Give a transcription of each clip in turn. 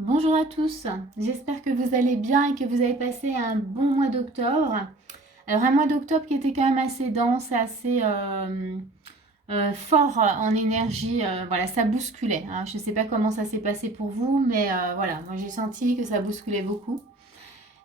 Bonjour à tous, j'espère que vous allez bien et que vous avez passé un bon mois d'octobre. Alors un mois d'octobre qui était quand même assez dense, assez fort en énergie, voilà, ça bousculait, hein. Je ne sais pas comment ça s'est passé pour vous, mais voilà, moi j'ai senti que ça bousculait beaucoup.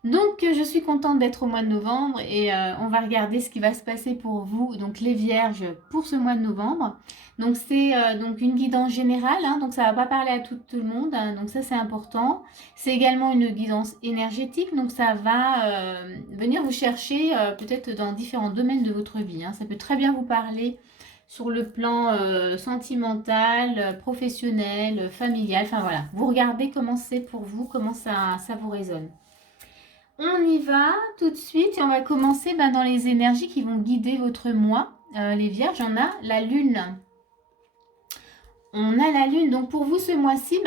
Donc, je suis contente d'être au mois de novembre et on va regarder ce qui va se passer pour vous, donc les vierges, pour ce mois de novembre. Donc, c'est donc une guidance générale, hein, donc ça ne va pas parler à tout le monde, hein, donc ça c'est important. C'est également une guidance énergétique, donc ça va venir vous chercher peut-être dans différents domaines de votre vie, hein. Ça peut très bien vous parler sur le plan sentimental, professionnel, familial, enfin voilà. Vous regardez comment c'est pour vous, comment ça vous résonne. On y va tout de suite et on va commencer dans les énergies qui vont guider votre mois. Les vierges, on a la lune. On a la lune. Donc pour vous ce mois-ci,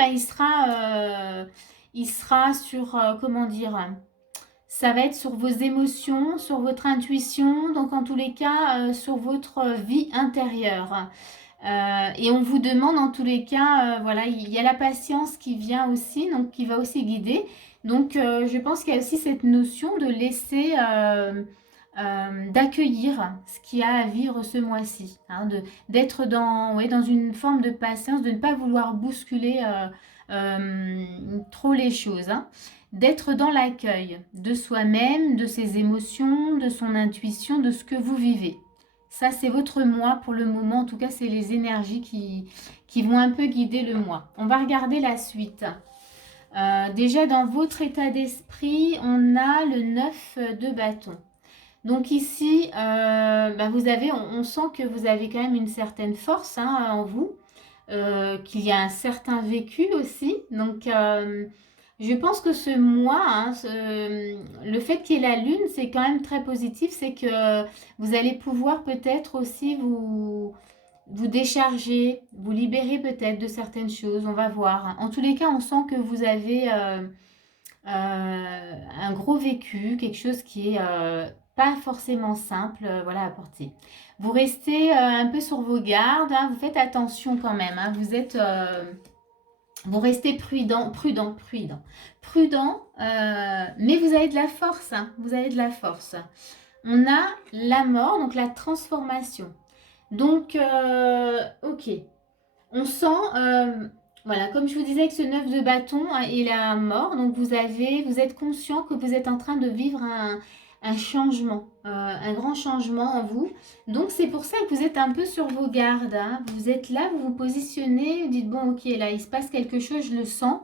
il sera sur, comment dire, ça va être sur vos émotions, sur votre intuition, donc en tous les cas sur votre vie intérieure. Et on vous demande en tous les cas, voilà, il y a la patience qui vient aussi, donc qui va aussi guider. Donc je pense qu'il y a aussi cette notion de laisser, d'accueillir ce qu'il y a à vivre ce mois-ci, hein, d'être dans, ouais, dans une forme de patience, de ne pas vouloir bousculer trop les choses, hein. D'être dans l'accueil de soi-même, de ses émotions, de son intuition, de ce que vous vivez. Ça, c'est votre moi pour le moment. En tout cas, c'est les énergies qui vont un peu guider le moi. On va regarder la suite. Déjà, dans votre état d'esprit, on a le 9 de bâton. Donc ici, vous avez, on sent que vous avez quand même une certaine force, hein, en vous, qu'il y a un certain vécu aussi. Donc, je pense que ce mois, hein, le fait qu'il y ait la lune, c'est quand même très positif. C'est que vous allez pouvoir peut-être aussi vous décharger, vous libérer peut-être de certaines choses. On va voir. En tous les cas, on sent que vous avez un gros vécu, quelque chose qui est pas forcément simple, voilà, à porter. Vous restez un peu sur vos gardes, hein, vous faites attention quand même, hein, vous restez prudent, mais vous avez de la force, hein, vous avez de la force. On a la mort, donc la transformation. Donc, ok, on sent, voilà, comme je vous disais, que ce 9 de bâton, hein, il est mort. Donc vous êtes conscient que vous êtes en train de vivre un changement, un grand changement en vous. Donc c'est pour ça que vous êtes un peu sur vos gardes, hein. Vous êtes là, vous vous positionnez, vous dites, bon ok, là il se passe quelque chose, je le sens.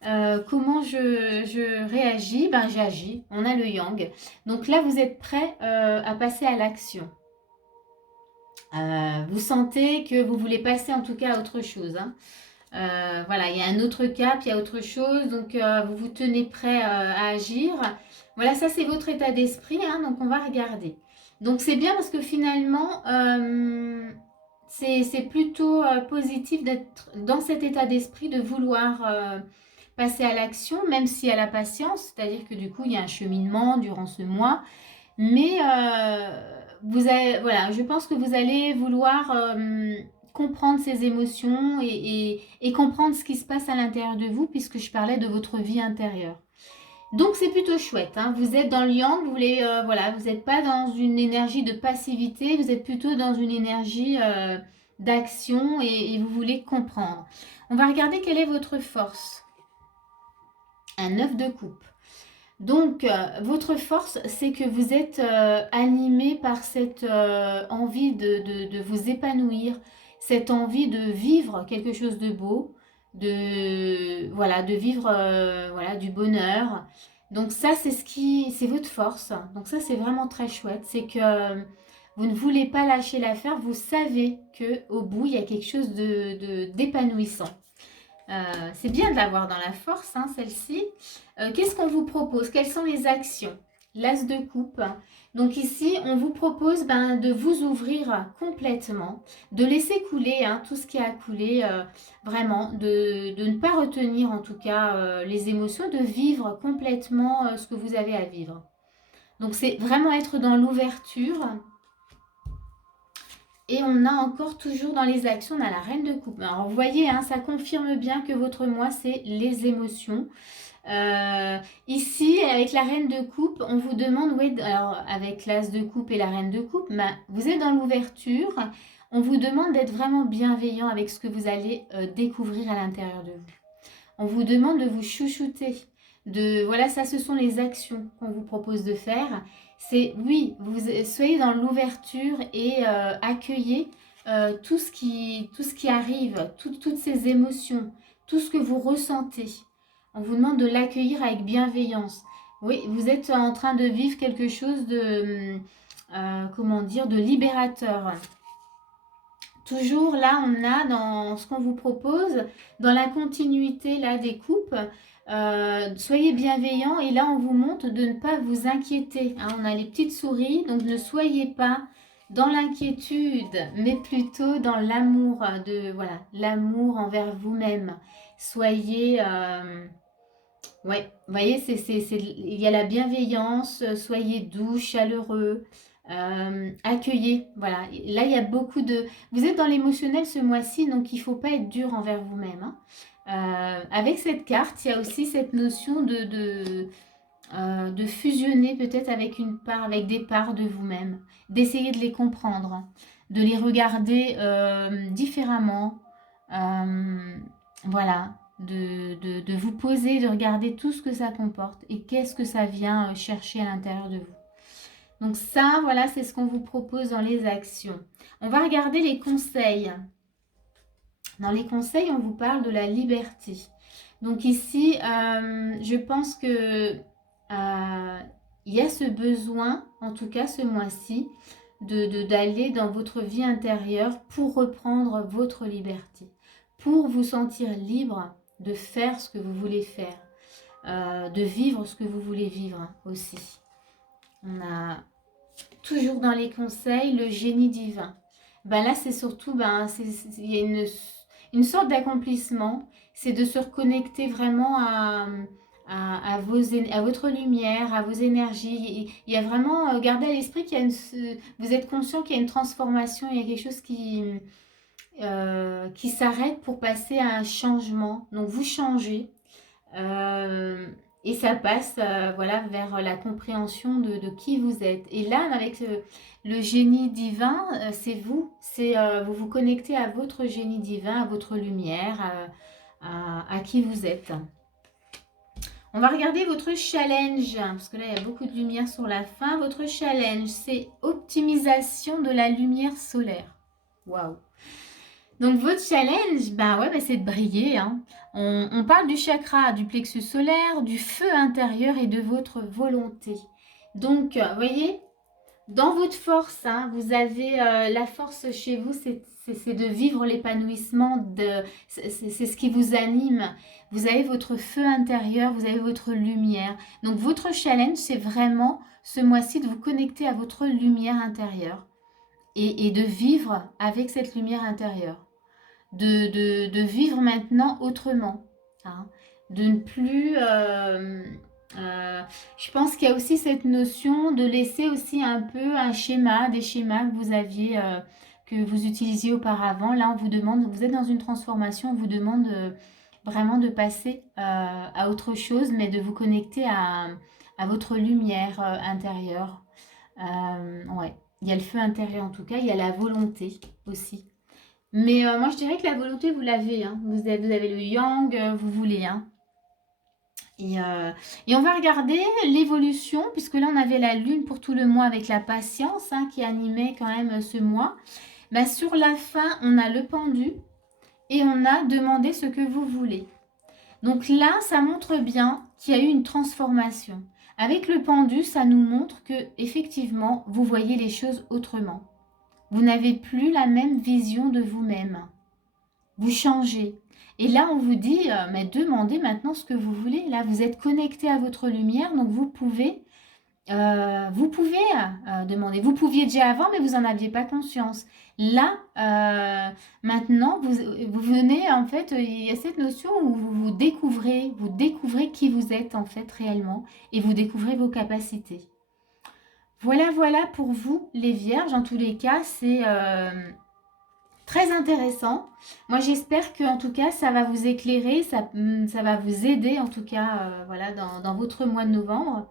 Comment je réagis? Ben j'agis. On a le yang. Donc là, vous êtes prêt à passer à l'action. Vous sentez que vous voulez passer en tout cas à autre chose, hein. Voilà, il y a un autre cap, il y a autre chose, donc vous vous tenez prêt à agir. Voilà, ça c'est votre état d'esprit, hein, donc on va regarder. Donc c'est bien parce que finalement, c'est plutôt positif d'être dans cet état d'esprit, de vouloir passer à l'action, même s'il y a la patience, c'est-à-dire que du coup il y a un cheminement durant ce mois, mais voilà, je pense que vous allez vouloir comprendre ces émotions et comprendre ce qui se passe à l'intérieur de vous, puisque je parlais de votre vie intérieure. Donc c'est plutôt chouette, hein. Vous êtes dans le yang, voilà, vous n'êtes pas dans une énergie de passivité, vous êtes plutôt dans une énergie d'action et vous voulez comprendre. On va regarder quelle est votre force. Un 9 de coupe. Donc, votre force, c'est que vous êtes animé par cette envie de vous épanouir, cette envie de vivre quelque chose de beau, voilà, de vivre voilà, du bonheur. Donc ça, c'est votre force. Donc ça, c'est vraiment très chouette. C'est que vous ne voulez pas lâcher l'affaire. Vous savez que au bout, il y a quelque chose d'épanouissant. C'est bien de l'avoir dans la force, hein, celle-ci. Qu'est-ce qu'on vous propose? Quelles sont les actions? L'as de coupe. Donc ici, on vous propose de vous ouvrir complètement, de laisser couler, hein, tout ce qui a coulé, vraiment, de ne pas retenir en tout cas les émotions, de vivre complètement ce que vous avez à vivre. Donc c'est vraiment être dans l'ouverture Et on a encore toujours dans les actions, on a la reine de coupe. Alors vous voyez, hein, ça confirme bien que votre moi, c'est les émotions. Ici, avec la reine de coupe, on vous demande, oui, alors avec l'as de coupe et la reine de coupe, ben, vous êtes dans l'ouverture. On vous demande d'être vraiment bienveillant avec ce que vous allez découvrir à l'intérieur de vous. On vous demande de vous chouchouter. Voilà, ça, ce sont les actions qu'on vous propose de faire. C'est, oui, vous soyez dans l'ouverture et accueillez tout ce qui arrive, toutes ces émotions, tout ce que vous ressentez. On vous demande de l'accueillir avec bienveillance. Oui, vous êtes en train de vivre quelque chose de, comment dire, de libérateur. Toujours là, on a dans ce qu'on vous propose, dans la continuité là des coupes, soyez bienveillants et là on vous montre de ne pas vous inquiéter. Hein, on a les petites souris, donc ne soyez pas dans l'inquiétude, mais plutôt dans l'amour voilà, l'amour envers vous-même. Soyez, ouais, vous voyez, il y a la bienveillance, soyez doux, chaleureux. Accueillez, voilà. Là, il y a beaucoup de... Vous êtes dans l'émotionnel ce mois-ci, donc il ne faut pas être dur envers vous-même. Hein. Avec cette carte, il y a aussi cette notion de fusionner peut-être avec une part, avec des parts de vous-même, d'essayer de les comprendre, hein, de les regarder différemment. Voilà, de vous poser, de regarder tout ce que ça comporte et qu'est-ce que ça vient chercher à l'intérieur de vous. Donc ça, voilà, c'est ce qu'on vous propose dans les actions. On va regarder les conseils. Dans les conseils, on vous parle de la liberté. Donc ici, je pense que il y a ce besoin, en tout cas ce mois-ci, d'aller dans votre vie intérieure pour reprendre votre liberté, pour vous sentir libre de faire ce que vous voulez faire, de vivre ce que vous voulez vivre aussi. On a toujours dans les conseils le génie divin. Ben là, c'est surtout, il y a une sorte d'accomplissement. C'est de se reconnecter vraiment à votre lumière, à vos énergies. Il y a vraiment, gardez à l'esprit qu'il y a vous êtes conscient qu'il y a une transformation, il y a quelque chose qui s'arrête pour passer à un changement. Donc vous changez. Et ça passe voilà, vers la compréhension de qui vous êtes. Et là, avec le génie divin, c'est vous. Vous vous connectez à votre génie divin, à votre lumière, à qui vous êtes. On va regarder votre challenge, parce que là, il y a beaucoup de lumière sur la fin. Votre challenge, c'est optimisation de la lumière solaire. Waouh! Donc votre challenge, c'est de briller. Hein. On parle du chakra, du plexus solaire, du feu intérieur et de votre volonté. Donc, vous voyez, dans votre force, hein, vous avez la force chez vous, c'est de vivre l'épanouissement, c'est ce qui vous anime. Vous avez votre feu intérieur, vous avez votre lumière. Donc votre challenge, c'est vraiment ce mois-ci de vous connecter à votre lumière intérieure et de vivre avec cette lumière intérieure. De vivre maintenant autrement. Hein. De ne plus... je pense qu'il y a aussi cette notion de laisser aussi un peu un schéma, des schémas que vous aviez, que vous utilisiez auparavant. Là, on vous demande, vous êtes dans une transformation, on vous demande vraiment de passer à autre chose, mais de vous connecter à votre lumière intérieure. Ouais. Il y a le feu intérieur en tout cas, il y a la volonté aussi. Mais moi, je dirais que la volonté, vous l'avez. Hein. Vous avez le yang, vous voulez. Hein. Et on va regarder l'évolution, puisque là, on avait la lune pour tout le mois avec la patience hein, qui animait quand même ce mois. Sur la fin, on a le pendu et on a demandé ce que vous voulez. Donc là, ça montre bien qu'il y a eu une transformation. Avec le pendu, ça nous montre que effectivement, vous voyez les choses autrement. Vous n'avez plus la même vision de vous-même. Vous changez. Et là, on vous dit, mais demandez maintenant ce que vous voulez. Là, vous êtes connecté à votre lumière, donc vous pouvez demander. Vous pouviez déjà avant, mais vous n'en aviez pas conscience. Là, maintenant, vous venez, en fait, il y a cette notion où vous découvrez qui vous êtes, en fait, réellement, et vous découvrez vos capacités. Voilà, voilà pour vous, les vierges. En tous les cas, c'est très intéressant. Moi, j'espère que en tout cas, ça va vous éclairer, ça va vous aider en tout cas, voilà, dans votre mois de novembre.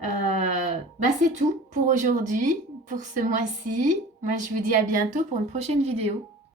Bah, c'est tout pour aujourd'hui, pour ce mois-ci. Moi, je vous dis à bientôt pour une prochaine vidéo.